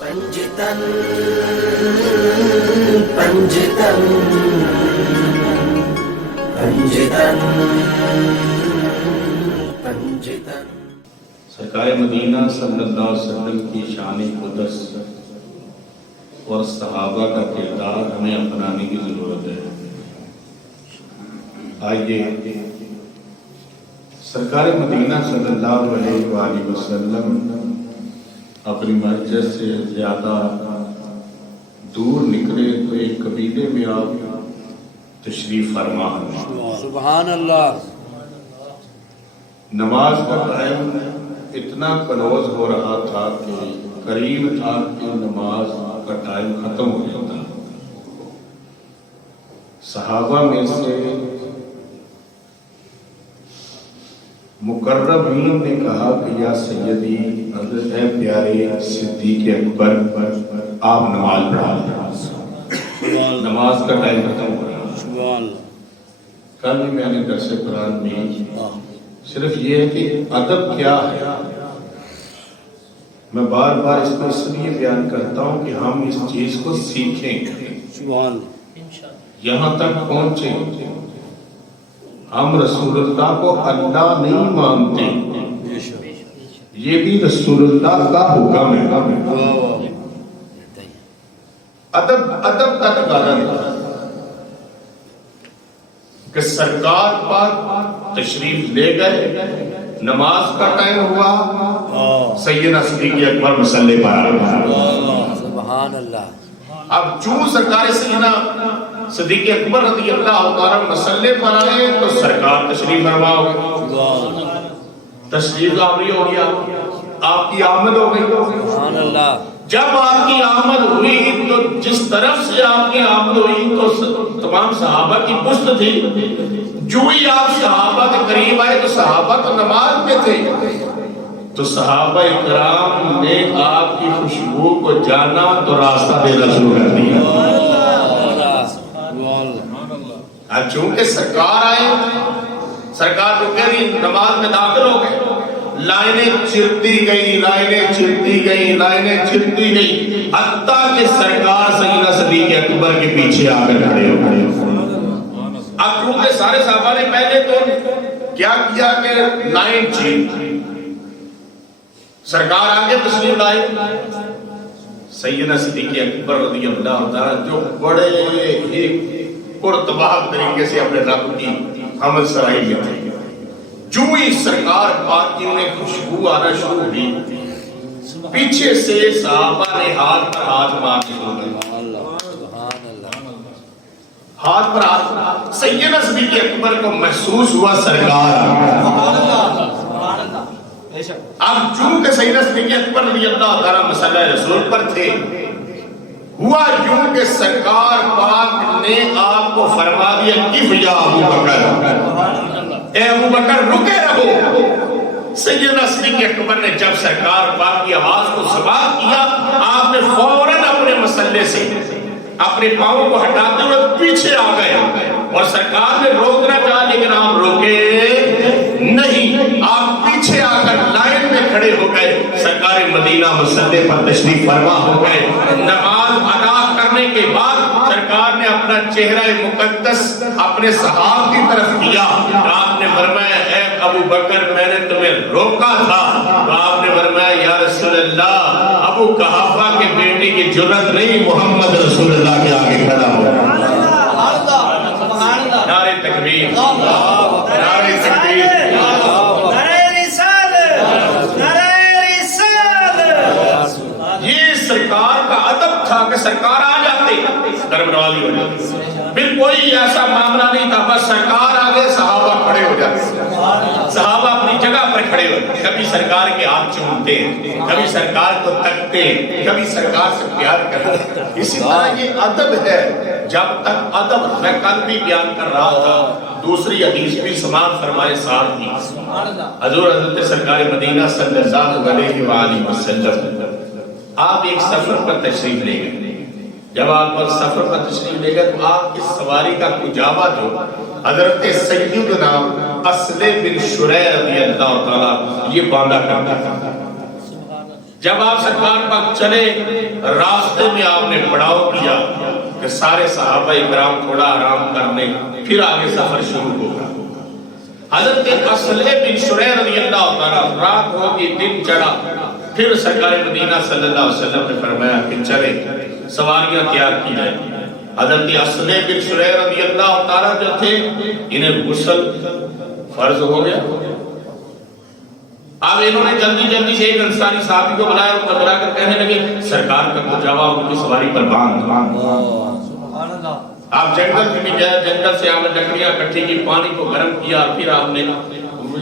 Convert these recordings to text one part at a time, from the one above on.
پنجتن پنجتن پنجتن پنجتن سرکار مدینہ صلی اللہ علیہ وسلم کی شان قدس اور صحابہ کا کردار ہمیں اپنانے کی ضرورت ہے۔ آئیے سرکار مدینہ صلی اللہ علیہ وآلہ وسلم اپنی مسجد سے زیادہ دور نکلے تو ایک قبیلے میں آپ تشریف فرما ہیں۔ سبحان اللہ۔ نماز کا ٹائم اتنا کلوز ہو رہا تھا کہ قریب تھا کہ نماز کا ٹائم ختم ہو جاتا۔ صحابہ میں سے مقربین نے کہا کہ یا سیدی حضرت اے پیارے صدیق اکبر آپ نماز پڑھا دیں، نماز کا ٹائم ختم ہو رہا۔ کل میں نے درس قرآن میں صرف یہ ہے کہ ادب کیا ہے، میں بار بار اس کو اس لیے بیان کرتا ہوں کہ ہم اس چیز کو سیکھیں، یہاں تک پہنچیں۔ ہم رسول اللہ کو اللہ نہیں مانتے، یہ بھی رسول اللہ کا حکم ہے۔ ادب تک غلط کہ سرکار پاک تشریف لے گئے، نماز کا ٹائم ہوا، سیدنا صدیق اکبر مصلی پر آ گئے۔ سبحان اللہ۔ اب چون سرکار سیدنا صدیق اکبر رضی اللہ تعالی مصلی پر آئے تو سرکار تشریف فرما ہو گئے، تشریف آوری ہو گیا، آپ کی آمد ہو گئی۔ سبحان اللہ۔ جب آپ کی آمد ہوئی تو جس طرف سے آپ کی آمد ہوئی تو تمام صحابہ کی پشت تھی، جو ہی آپ صحابہ کے قریب آئے تو صحابہ تو نماز میں تھے، تو صحابہ اکرام نے آپ کی خوشبو کو جانا تو راستہ دینا شروع کر دیا۔ اب چونکہ سرکار آئے، سرکار رکے نہیں، نماز میں داخل ہو گئے، لائنیں چلتی گئی، لائنیں چلتی گئی، لائنیں چلتی گئی، حتیٰ کہ سرکار سیدنا صدیق اکبر کے پیچھے آ کر کھڑے ہو گئے۔ اب کیونکہ سارے صحابہ نے پہلے تو کیا کیا کہ لائن چل، سرکار آگے تشریف لائے، سیدنا صدیق اکبر رضی اللہ تعالیٰ جو بڑے ہی پرتباہ طریقے سے اپنے رب کی حمد سرائی میں تھے، جو ہی سرکار پاک کی انہیں خوشبو آنا شروع ہوئی، پیچھے سے صحابہ نے ہاتھ پر ہاتھ مارنے شروع کر، ہاتھ پر ہاتھ، سیدنا صدیق اکبر کو محسوس ہوا سرکار۔ اب چونکہ سیدنا صدیق اکبر رضی اللہ تعالیٰ مصلی رسول پر تھے، ہوا یوں کہ سرکار پاک نے آپ کو فرما دیا کہ یا ابو بکر، اے ابو بکر رکے رہو۔ سیدنا صدیق اکبر نے جب سرکار پاک کی آواز کو سماعت کیا، آپ نے فوراً اپنے مسلح سے اپنے پاؤں کو ہٹاتے ہوئے پیچھے آ گئے، اور سرکار نے روکنا چاہا لیکن آپ روکے نہیں، آپ پیچھے آ کر لائن میں کھڑے ہو گئے، سرکار مدینہ مسلح پر تشریف فرما ہو گئے۔ نماز ادا کرنے کے بعد سرکار نے اپنا چہرہ مقدس اپنے صحابہ کی طرف کیا، آپ نے فرمایا اے ابو بکر میں نے تمہیں روکا تھا، تو آپ نے فرمایا یا رسول اللہ ابو قحافہ کے بیٹے کی جرأت نہیں محمد رسول اللہ کے آگے کھڑا ہو۔ نعرہ تکبیر، نعرہ تکبیر، سرکار کا ادب تھا کہ سرکار آ جاتے، درب نوازی ہو جاتی، پھر کوئی ایسا معاملہ نہیں تھا، بس سرکار آگے صحابہ کھڑے ہو جاتے، صحابہ اپنی جگہ پر کھڑے ہوتے، کبھی سرکار کے ہاتھ چومتے، کبھی سرکار کو تکتے، کبھی سرکار سے پیار کرتے۔ اسی طرح یہ ادب ہے، جب تک ادب، میں کل بھی بیان کر رہا تھا، دوسری حدیث بھی سماعت فرمائے ساتھ ہی، حضور حضرت سرکار مدینہ صلی اللہ علیہ وآلہ وسلم آپ ایک سفر پر تشریف لے گئے، جب آپ پر سفر پر تشریف لے گئے تو آپ کی سواری کا کجاوا جو حضرت سیدنا اسلم بن شریح رضی اللہ تعالیٰ یہ باندھا کرتا تھا، جب آپ سرکار پاک چلے راستے میں آپ نے پڑاؤ کیا کہ سارے صحابہ اکرام تھوڑا آرام کرنے پھر آگے سفر شروع ہوگا. حضرت اصلح بن شریح رضی اللہ عنہ رات ہوگی دن چڑھا پھر سرکار مدینہ صلی اللہ علیہ وسلم نے فرمایا کہ چلے سواریاں تیار کی جائیں. حضرت اصلح بن شریح رضی اللہ تعالیٰ جو تھے انہیں غسل فرض ہو گیا. اب انہوں نے جلدی جلدی سے ایک انصاری صحابی کو بلایا اور بلا کر کہنے لگے سرکار کا کجاوا ان کی سواری پر باندھ. آپ جنگل میں بھی گئے, جنگل سے آپ نے لکڑیاں اکٹھی کی, پانی کو گرم کیا, پھر آپ نے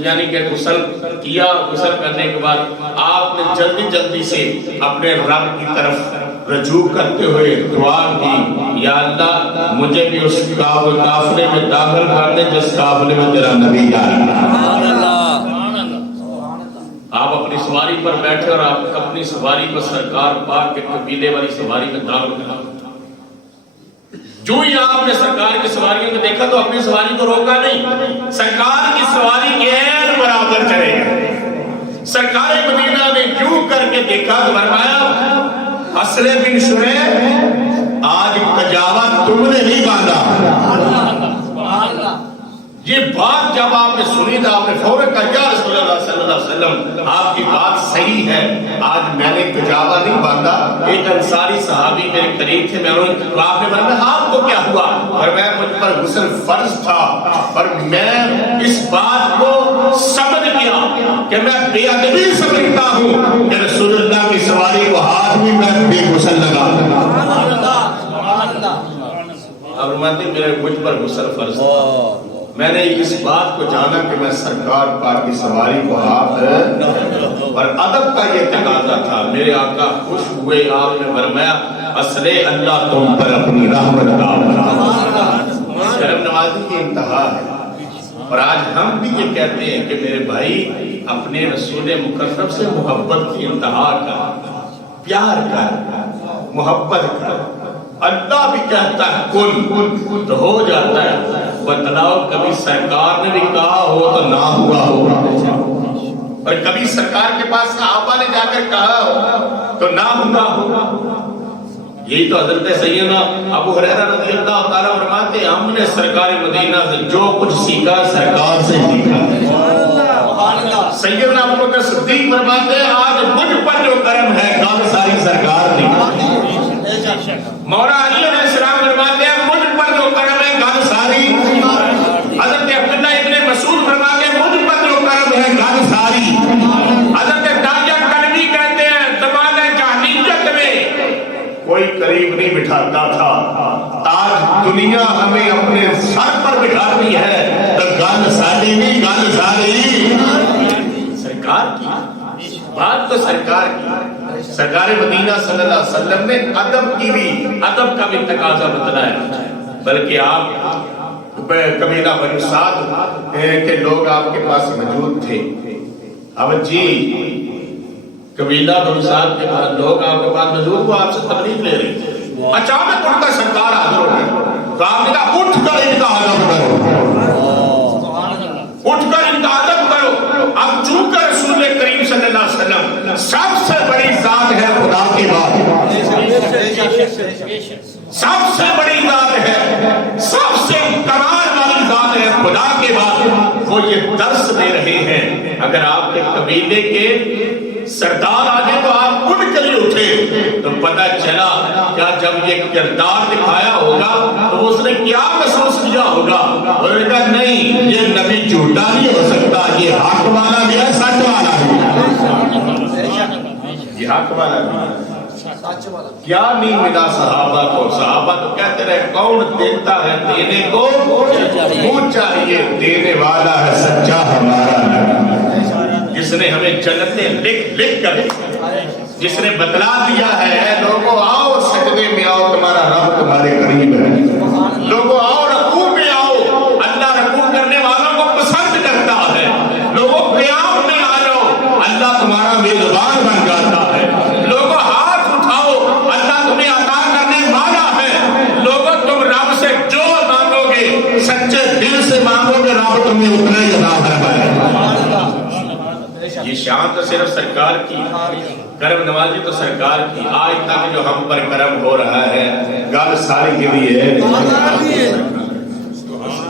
یعنی کہ غسل کیا. غسل کرنے کے بعد آپ نے جلدی جلدی سے اپنے رب کی طرف رجوع کرتے ہوئے دعا کی, یا اللہ مجھے بھی اس قافلے میں داخل کر دے جس قافلے میں تیرا نبی جا رہا. آپ اپنی سواری پر بیٹھے اور آپ اپنی سواری کو سرکار پاک کے قبیلے والی سواری میں داخل کرا. جو ہی آپ نے سرکار کی سواریوں کو دیکھا تو اپنی سواری کو روکا نہیں, سرکار کی سواری کے عین برابر چلے گئے. سرکار مدینہ نے یوں کر کے دیکھا تو فرمایا اصلح بن شریح آج کجاوا تم نے نہیں باندھا. یہ بات جب آپ نے سنی تو آپ نے فوراً کہا یا رسول اللہ صلی اللہ علیہ وسلم آپ کی بات صحیح ہے, آج میں نے کجاوا نہیں باندھا. ایک انصاری صحابی میرے قریب تھے, میں انہوں نے آپ نے فرمایا آپ کو کیا ہوا, اور میں مجھ پر غسل فرض تھا اور میں اس بات کو سمجھ گیا کہ میں بے ادبی سمجھتا ہوں کہ رسول اللہ کی سواری کو ہاتھ میں بے غسل لگا. اور میرے مجھ پر غسل فرض تھا. میں نے اس بات کو جانا کہ میں سرکار پاک کی سواری کو ہاتھ اور ادب کا یہ تقاضا تھا. میرے آقا خوش ہوئے, آپ نے فرمایا اصلح اللہ تم پر اپنی رحمت ڈال. کرم نوازی کی انتہا ہے. اور آج ہم بھی یہ کہتے ہیں کہ میرے بھائی اپنے رسول مکرم سے محبت کی انتہا کر, پیار کر, محبت کر. اللہ بھی کہتا ہے کن تو ہو جاتا ہے. بتلاؤ کبھی سرکار نے بھی کہا ہو تو نہ ہوا ہوگا, اور کبھی سرکار کے پاس صحابہ نے جا کر کہا ہو تو نہ ہوا ہوگا. یہی تو حضرت سیدنا ابو ہریرہ رضی اللہ تعالیٰ فرماتے ہیں ہم نے سرکار مدینہ سے جو کچھ سیکھا سرکار سے سیکھا. سیدنا ابو بکر صدیق فرماتے ہیں آج مجھ پر جو کرم ہے کل ساری سرکار نے. مولا علی علیہ السلام فرماتے ہیں مجھ پر جو کرم ہے کل ساری. حضرت عبداللہ ابن مسعود فرماتے ہیں مجھ پر جو کرم ہے کل ساری. حضرت داجہ کلوی کہتے ہیں زمانہ جاہلیت میں کوئی قریب نہیں بٹھاتا تھا, آج دنیا ہمیں اپنے سر پر بٹھاتی ہے تو گل ساری نہیں گل ساری سرکار کی. بات تو سرکار کی. سرکار مدینہ صلی اللہ علیہ وسلم نے ادب کا بھی تقاضا بتلایا. بلکہ آپ قبیلہ بنو سعد کے لوگ آپ کے پاس موجود تھے. اب جی قبیلہ بنو سعد کے پاس لوگ آپ کے پاس موجود, وہ آپ سے تبلیغ لے رہے تھے. اچانک ان کا سرکار حاضر ہو گیا تو آپ نے کہا اٹھ کر ان کا ادب کرو, اٹھ کر ان کا ادب کرو. اب چونکہ رسول کریم صلی اللہ علیہ وسلم سب سے بڑی ذات ہے خدا کے بعد, سب سے بڑی ذات ہے, سب سے کمال والی ذات ہے خدا کے بعد, وہ یہ درس دے رہے ہیں اگر آپ کے قبیلے کے سردار آ جائے تو آپ اٹھ کے لیے اٹھے. تو پتہ چلا کیا جب یہ کردار دکھایا ہوگا تو اس نے کیا محسوس کیا ہوگا, اور نے کہا نہیں یہ نبی جھوٹا نہیں ہو سکتا, یہ حق والا بھی ہے سچ والا بھی, یہ حق والا بھی ہے. کیا نہیں ملا صحابہ کو, صحابہ تو کہتے رہے کون دیتا ہے دینے کو وہ چاہیے, دینے والا ہے سچا ہمارا, جس نے ہمیں جنتیں لکھ کر, جس نے بتلا دیا ہے اے لوگوں آؤ سجدے میں آؤ تمہارا رب تمہارے قریب ہے, لوگوں آؤ رکوع میں آؤ, اللہ رکوع کرنے والوں کو پسند کرتا ہے, لوگوں قیام میں آ جاؤ اللہ تمہارا میزبان بن جاتا ہے, لوگوں ہاتھ اٹھاؤ اللہ تمہیں عطا کرنے والا ہے, لوگوں تم رب سے جو مانگو گے سچے دل سے مانگو گے رب تمہیں اتنا ہی عطا فرمائے گا. یہ شان تو صرف سرکار کی, کرم نوازی تو سرکار کی، آج تک جو ہم پر کرم ہو رہا ہے گل ساری کے لیے،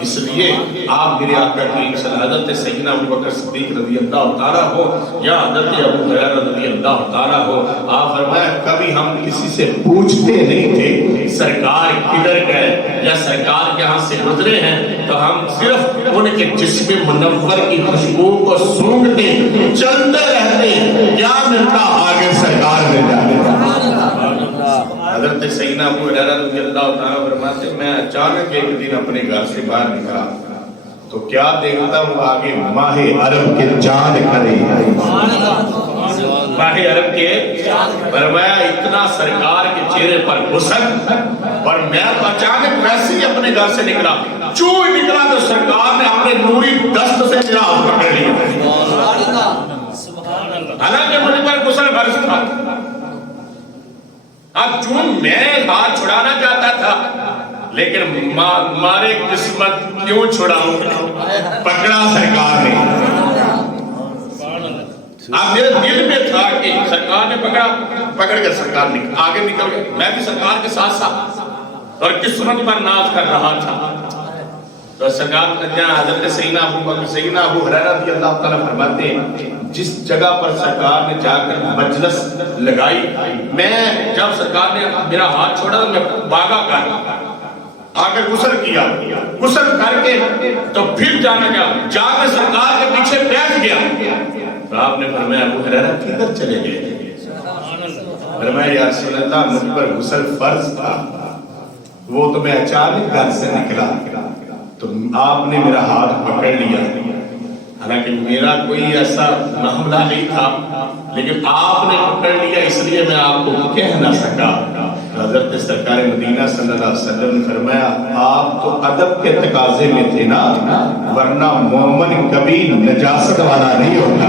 اس لیے آپ میرے آقا کریم صلی اللہ علیہ وسلم، حضرت سیدنا ابوبکر صدیق رضی اللہ تعالیٰ ہو یا حضرت ابو ہریرہ رضی اللہ تعالیٰ ہو، آپ فرمایا کبھی ہم کسی سے پوچھتے نہیں تھے سرکار کدھر گئے یا سرکار کے ہاں سے گزرے ہیں، تو ہم صرف ان کے جسم منور کی خوشبو کو سونگھتے چلتے رہتے، کیا ملتا آگے سرکار نے جانے۔ حضرت سیدنا ابو ہریرہ رضی اللہ تعالیٰ فرماتے میں اچانک ایک دن اپنے گھر سے باہر نکلا تو کیا دیکھتا ہوں آگے ماہ عرب کے چاند کھڑے ہیں، ماہ عرب کے، فرمایا اتنا سرکار کے چہرے پر حسن، اور میں اچانک ویسے ہی اپنے گھر سے نکلا، چوں نکلا تو سرکار نے اپنے نوری دست سے میرا ہاتھ پکڑ لیا، حالانکہ مجھ پر غسل فرض تھا، اب چون میں ہاتھ چھڑانا چاہتا تھا لیکن مارے قسمت کیوں چھڑاؤں، پکڑا سرکار نے۔ اب میرے دل میں تھا کہ سرکار نے پکڑ کر سرکار آگے نکل گئے، میں بھی سرکار کے ساتھ ساتھ اور قسمت پر ناز کر رہا تھا، تو سرکار حضرت سیدنا ابو ہریرہ رضی اللہ تعالیٰ فرماتے ہیں جس جگہ پر سرکار نے جا کر مجلس لگائی، میں جب سرکار نے میرا ہاتھ چھوڑا تو میں بھاگا کر آگر غسل کیا، غسل کر کے تو پھر جانا گیا، جا کر سرکار کے پیچھے بیٹھ گیا، تو آپ نے فرمایا ابو ہریرہ کدھر چلے گئے؟ فرمایا یا رسول اللہ مجھ پر غسل فرض تھا، وہ تو میں اچانک گھر سے نکلا تو آپ نے میرا ہاتھ پکڑ لیا، حالانکہ میرا کوئی ایسا معاملہ نہیں تھا لیکن آپ نے پکڑ لیا، اس لیے میں آپ کو کہہ نہ سکا۔ حضرت سرکار مدینہ صلی اللہ علیہ وسلم نے فرمایا آپ تو ادب کے تقاضے میں تھے نا، ورنہ مومن کبھی نجاست والا نہیں ہوتا،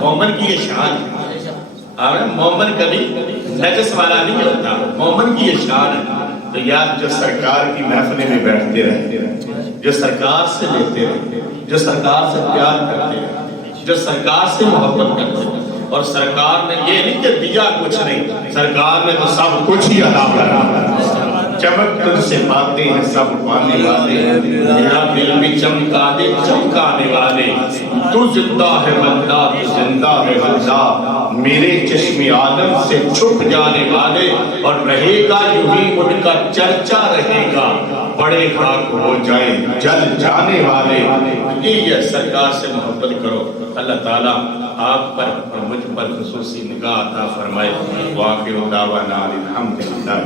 مومن کی یہ شان ہے، مومن کبھی نجس والا نہیں ہوتا، مومن کی یہ شان ہے۔ تو یاد جو سرکار کی محفلیں میں بیٹھتے رہتے ہیں، جو سرکار سے لیتے رہتے، جو سرکار سے پیار کرتے ہیں، جو سرکار سے محبت کرتے ہیں، اور سرکار نے یہ نہیں کہ دیا کچھ نہیں، سرکار نے تو سب کچھ ہی عطا کرا، چمک تجھ سے پاتے ہیں سب پانے والے، میرا دل بھی چمکا دے چمکانے والے، تو زندہ ہے بندہ تو زندہ ہے بندہ، میرے چشم عالم سے چھپ جانے والے، اور رہے گا یوں ہی ان کا چرچا رہے گا، بڑے خاک ہو جائیں جل جانے والے۔ یہ سرکار سے محبت کرو، اللہ تعالیٰ آپ پر اور مجھ پر خصوصی نگاہ عطا فرمائے۔ واخر دعوانا الحمدللہ۔